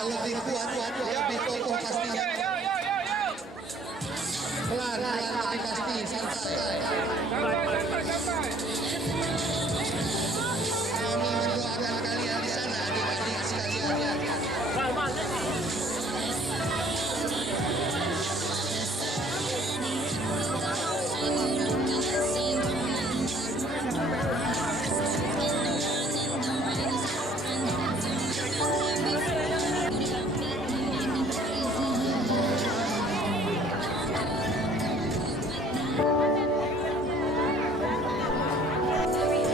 lebih kuat, lebih kokoh pastinya. Pelan, tapi pasti, santai. Kami mendoakan kalian di sana, adik-adik sekalian.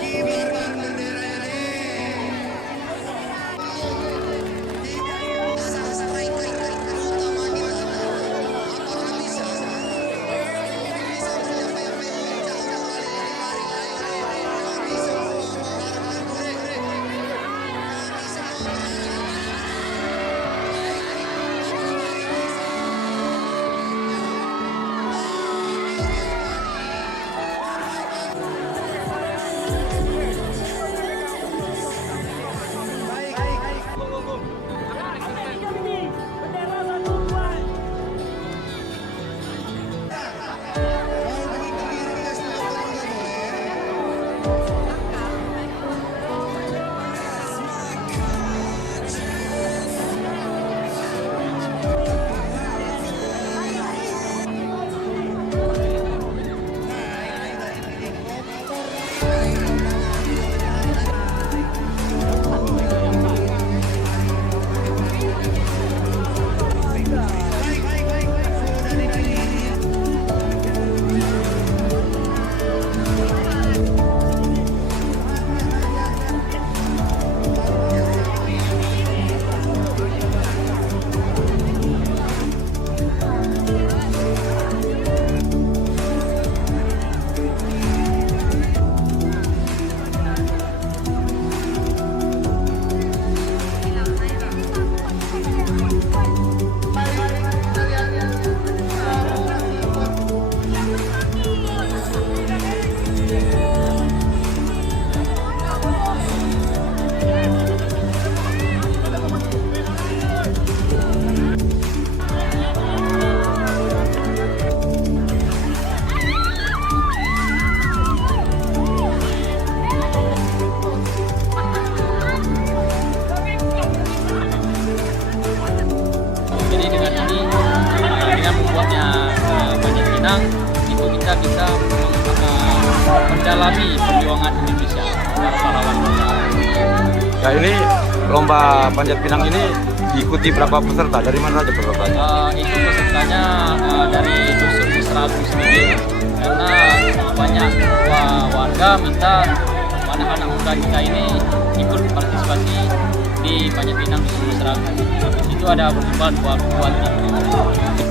Kibarkan bendera ini. Jadi dengan ini, dengan membuatnya Panjat Pinang, itu kita bisa mendalami perjuangan Indonesia para pahlawan kita. Ya, ini lomba Panjat Pinang ini diikuti berapa peserta? Dari mana saja pesertanya? Itu pesertanya dari dusun Mesragu sendiri, karena banyak warga minta anak-anak muda kita ini ikut partisipasi di Panjat Pinang dusun Mesragu. Itu ada berjumlah 2 tim.